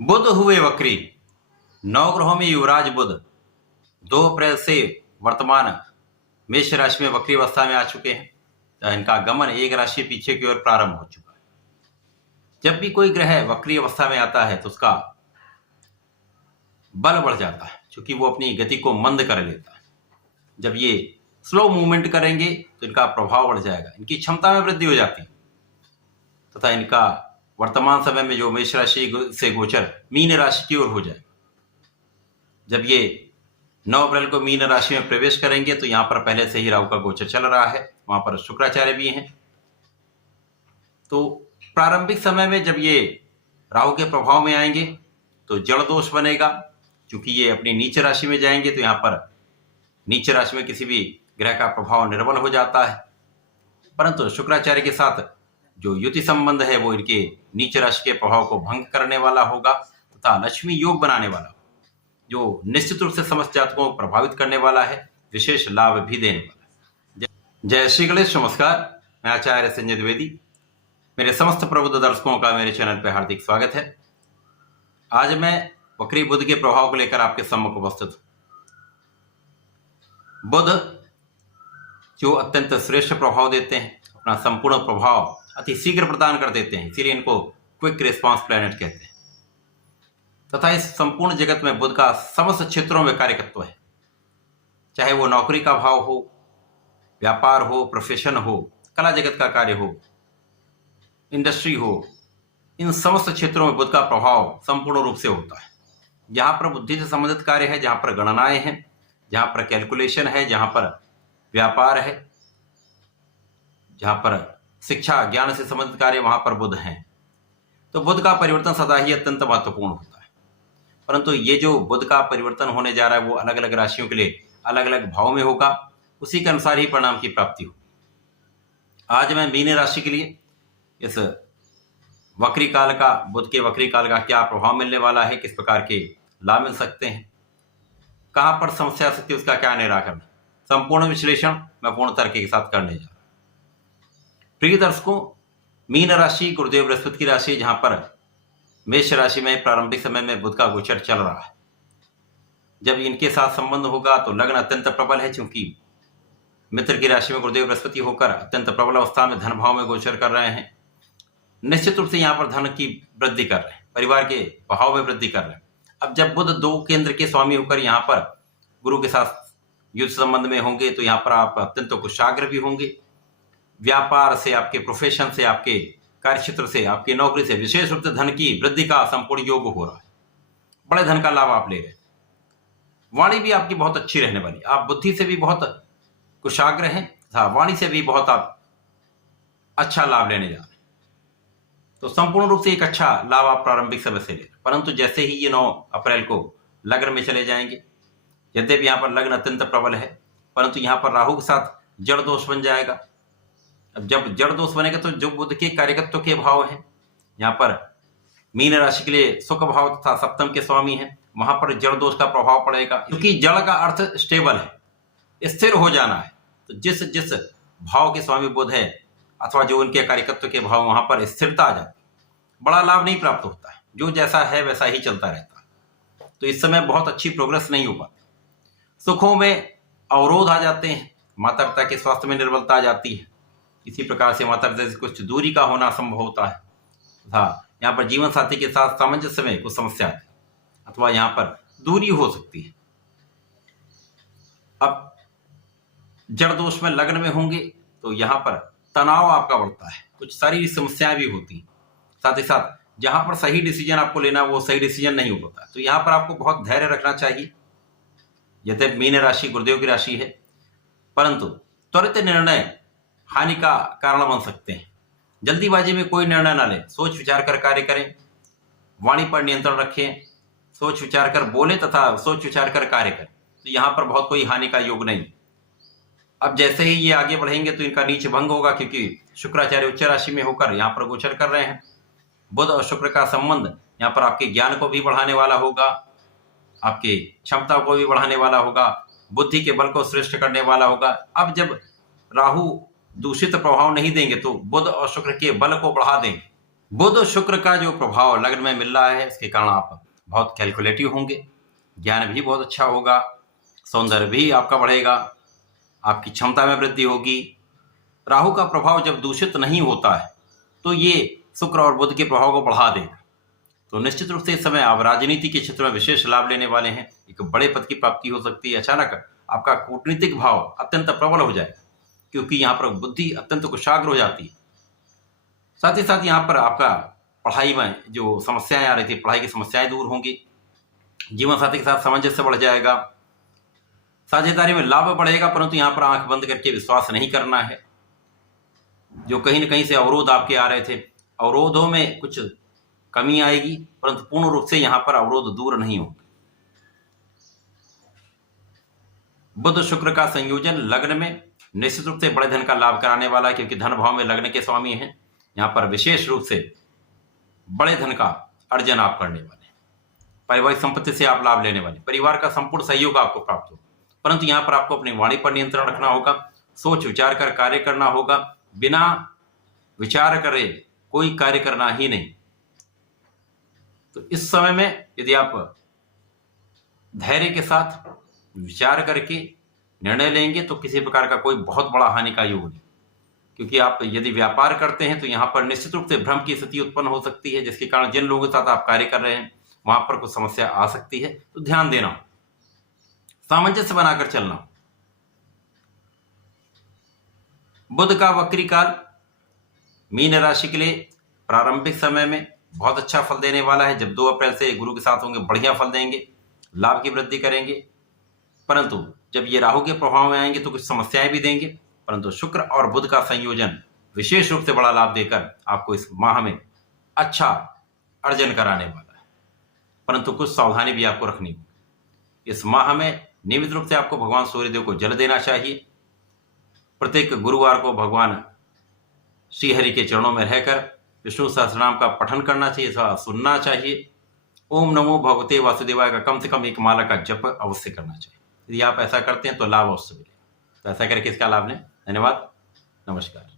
बुध हुए वक्री। नवग्रहों में युवराज बुध 2 अप्रैल से वर्तमान मेष राशि में वक्री अवस्था में आ चुके हैं। तो इनका गमन एक राशि पीछे की ओर प्रारंभ हो चुका है। जब भी कोई ग्रह वक्री अवस्था में आता है तो उसका बल बढ़ जाता है, क्योंकि वो अपनी गति को मंद कर लेता है। जब ये स्लो मूवमेंट करेंगे तो इनका प्रभाव बढ़ जाएगा, इनकी क्षमता में वृद्धि हो जाती है तथा इनका वर्तमान समय में जो मेष राशि से गोचर मीन राशि की ओर हो जाए। जब ये 9 अप्रैल को मीन राशि में प्रवेश करेंगे तो यहाँ पर पहले से ही राहु का गोचर चल रहा है, वहां पर शुक्राचार्य भी हैं। तो प्रारंभिक समय में जब ये राहु के प्रभाव में आएंगे तो जड़ दोष बनेगा, क्योंकि ये अपनी नीच राशि में जाएंगे तो यहाँ पर नीच राशि में किसी भी ग्रह का प्रभाव निर्बल हो जाता है। परंतु शुक्राचार्य के साथ जो युति संबंध है वो इनके नीच राशि के प्रभाव को भंग करने वाला होगा तथा लक्ष्मी योग बनाने वाला, जो निश्चित रूप से समस्त जातकों को प्रभावित करने वाला है, विशेष लाभ भी देने वाला है। जय श्री गणेश, नमस्कार। मैं आचार्य संजय द्विवेदी, मेरे समस्त प्रबुद्ध दर्शकों का मेरे चैनल पर हार्दिक स्वागत है। आज मैं वक्री बुध के प्रभाव को लेकर आपके सम्मुख उपस्थित हूं। बुध जो अत्यंत श्रेष्ठ प्रभाव देते हैं, अपना संपूर्ण प्रभाव अति शीघ्र प्रदान कर देते हैं, इसीलिए इनको क्विक रिस्पांस प्लैनेट कहते हैं। तथा इस संपूर्ण जगत में बुध का समस्त क्षेत्रों में कार्यकत्व है, चाहे वो नौकरी का भाव हो, व्यापार हो, प्रोफेशन हो, कला जगत का कार्य हो, इंडस्ट्री हो, इन समस्त क्षेत्रों में बुध का प्रभाव संपूर्ण रूप से होता है। जहां पर बुद्धि से संबंधित कार्य है, जहां पर गणनाएं हैं, जहां पर कैलकुलेशन है, जहां पर व्यापार है, जहां पर शिक्षा ज्ञान से संबंधित कार्य, वहां पर बुध हैं। तो बुध का परिवर्तन सदा ही अत्यंत महत्वपूर्ण होता है। परंतु ये जो बुध का परिवर्तन होने जा रहा है वो अलग अलग राशियों के लिए अलग अलग भाव में होगा, उसी के अनुसार ही परिणाम की प्राप्ति होगी। आज मैं मीन राशि के लिए इस वक्री काल का, बुध के वक्री काल का क्या प्रभाव मिलने वाला है, किस प्रकार के लाभ मिल सकते हैं, कहां पर समस्या आ सकती है, उसका क्या निराकरण, संपूर्ण विश्लेषण मैं पूर्ण तर्क के साथ करने जा रहा हूं। प्रिय दर्शकों, मीन राशि गुरुदेव बृहस्पति की राशि, जहां पर मेष राशि में प्रारंभिक समय में बुध का गोचर चल रहा है। जब इनके साथ संबंध होगा तो लग्न अत्यंत प्रबल है, क्योंकि मित्र की राशि में गुरुदेव बृहस्पति होकर अत्यंत प्रबल अवस्था में धन भाव में गोचर कर रहे हैं। निश्चित रूप से यहाँ पर धन की वृद्धि कर रहे हैं, परिवार के भाव में वृद्धि कर रहे हैं। अब जब बुध 2 केंद्र के स्वामी होकर यहाँ पर गुरु के साथ युद्ध संबंध में होंगे तो यहाँ पर आप अत्यंत कुशाग्र भी होंगे। व्यापार से, आपके प्रोफेशन से, आपके कार्यक्षेत्र से, आपकी नौकरी से विशेष रूप से धन की वृद्धि का संपूर्ण योग हो रहा है। बड़े धन का लाभ आप ले रहे हैं। वाणी भी आपकी बहुत अच्छी रहने वाली, आप बुद्धि से भी बहुत कुशाग्र हैं, वाणी से भी बहुत आप अच्छा लाभ लेने जा रहे हैं। तो संपूर्ण रूप से एक अच्छा लाभ आप प्रारंभिक समय से ले रहे हैं। परंतु जैसे ही ये 9 अप्रैल को लग्न में चले जाएंगे, यद्यपि यहाँ पर लग्न अत्यंत प्रबल है, परंतु यहाँ पर राहु के साथ जड़ दोष बन जाएगा। अब जब जड़ दोष बनेगा तो जो बुध के कार्यकत्व के भाव हैं, यहाँ पर मीन राशि के लिए सुख भाव तथा सप्तम के स्वामी हैं, वहां पर जड़ दोष का प्रभाव पड़ेगा। क्योंकि जड़ का अर्थ स्टेबल है, स्थिर हो जाना है। तो जिस जिस भाव के स्वामी बुध है अथवा जो उनके कार्यकत्व के भाव, वहां पर स्थिरता आ जाती है, बड़ा लाभ नहीं प्राप्त होता है, जो जैसा है वैसा ही चलता रहता है। तो इस समय बहुत अच्छी प्रोग्रेस नहीं हो पाती, सुखों में अवरोध आ जाते हैं, माता पिता के स्वास्थ्य में निर्बलता आ जाती है, इसी प्रकार से माता पिता से कुछ दूरी का होना संभव होता है तथा यहाँ पर जीवन साथी के साथ सामंजस्य में कुछ समस्या आती है अथवा यहाँ पर दूरी हो सकती है। अब जड़ दोष में लग्न में होंगे तो यहाँ पर तनाव आपका बढ़ता है, कुछ शारीरिक समस्याएं भी होती हैं। साथ ही साथ जहां पर सही डिसीजन आपको लेना वो सही डिसीजन नहीं हो पाता, तो यहाँ पर आपको बहुत धैर्य रखना चाहिए। यद्यपि मीन राशि गुरुदेव की राशि है, परंतु त्वरित निर्णय हानि का कारण बन सकते हैं। जल्दीबाजी में कोई निर्णय ना लें, सोच विचार कर कार्य करें, वाणी पर नियंत्रण रखें, सोच विचार कर बोले तथा सोच विचार कर कार्य करें, तो यहाँ पर बहुत कोई हानि का योग नहीं। अब जैसे ही ये आगे बढ़ेंगे तो इनका नीच भंग होगा, क्योंकि शुक्राचार्य उच्च राशि में होकर यहाँ पर गोचर कर रहे हैं। बुध और शुक्र का संबंध यहाँ पर आपके ज्ञान को भी बढ़ाने वाला होगा, आपके क्षमता को भी बढ़ाने वाला होगा, बुद्धि के बल को श्रेष्ठ करने वाला होगा। अब जब राहु दूषित प्रभाव नहीं देंगे तो बुध और शुक्र के बल को बढ़ा देंगे, बुध और शुक्र का जो प्रभाव लग्न में मिल रहा है, इसके कारण आप बहुत कैलकुलेटिव होंगे, ज्ञान भी बहुत अच्छा होगा, सौंदर्य भी आपका बढ़ेगा, आपकी क्षमता में वृद्धि होगी। राहु का प्रभाव जब दूषित नहीं होता है तो ये शुक्र और बुध के प्रभाव को बढ़ा देगा। तो निश्चित रूप से इस समय आप राजनीति के क्षेत्र में विशेष लाभ लेने वाले हैं। एक बड़े पद की प्राप्ति हो सकती है। अचानक आपका कूटनीतिक भाव अत्यंत प्रबल हो जाएगा, क्योंकि यहाँ पर बुद्धि अत्यंत कुशाग्र हो जाती है। साथ ही साथ यहाँ पर आपका पढ़ाई में जो समस्याएं आ रही थी, पढ़ाई की समस्याएं दूर होंगी। जीवन साथी के साथ सामंजस्य बढ़ जाएगा, साझेदारी में लाभ बढ़ेगा, परंतु यहाँ पर आंख बंद करके विश्वास नहीं करना है। जो कहीं न कहीं से अवरोध आपके आ रहे थे, अवरोधों में कुछ कमी आएगी, परंतु पूर्ण रूप से यहाँ पर अवरोध दूर नहीं होंगे। बुध शुक्र का संयोजन लग्न में निश्चित रूप से बड़े धन का लाभ कराने वाला है, क्योंकि धन भाव में लग्न के स्वामी हैं। यहाँ पर विशेष रूप से बड़े धन का अर्जन आप करने वाले, पारिवारिक संपत्ति से आप लाभ लेने वाले, परिवार का संपूर्ण सहयोग आपको प्राप्त होगा। परंतु यहाँ पर आपको अपनी वाणी पर नियंत्रण रखना होगा, सोच विचार कर कार्य करना होगा, बिना विचार करे कोई कार्य करना ही नहीं। तो इस समय में यदि आप धैर्य के साथ विचार करके निर्णय लेंगे तो किसी प्रकार का कोई बहुत बड़ा हानि का योग नहीं, क्योंकि आप यदि व्यापार करते हैं तो यहाँ पर निश्चित रूप से भ्रम की स्थिति उत्पन्न हो सकती है, जिसके कारण जिन लोगों के साथ आप कार्य कर रहे हैं वहां पर कुछ समस्या आ सकती है। तो ध्यान देना, सामंजस्य बनाकर चलना। बुध का वक्री काल मीन राशि के लिए प्रारंभिक समय में बहुत अच्छा फल देने वाला है। जब 2 अप्रैल से गुरु के साथ होंगे, बढ़िया फल देंगे, लाभ की वृद्धि करेंगे। परंतु जब ये राहु के प्रभाव में आएंगे तो कुछ समस्याएं भी देंगे। परंतु शुक्र और बुध का संयोजन विशेष रूप से बड़ा लाभ देकर आपको इस माह में अच्छा अर्जन कराने वाला है। परंतु कुछ सावधानी भी आपको रखनी होगी। इस माह में नियमित रूप से आपको भगवान सूर्यदेव को जल देना चाहिए। प्रत्येक गुरुवार को भगवान श्रीहरि के चरणों में रहकर विष्णु सहस्रनाम का पठन करना चाहिए, सुनना चाहिए। ओम नमो भगवते वासुदेवाय का कम से कम 1 माला का जप अवश्य करना चाहिए। यदि आप ऐसा करते हैं तो लाभ अवश्य मिलेगा। तो ऐसा करके इसका लाभ लें। धन्यवाद, नमस्कार।